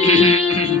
হয়নি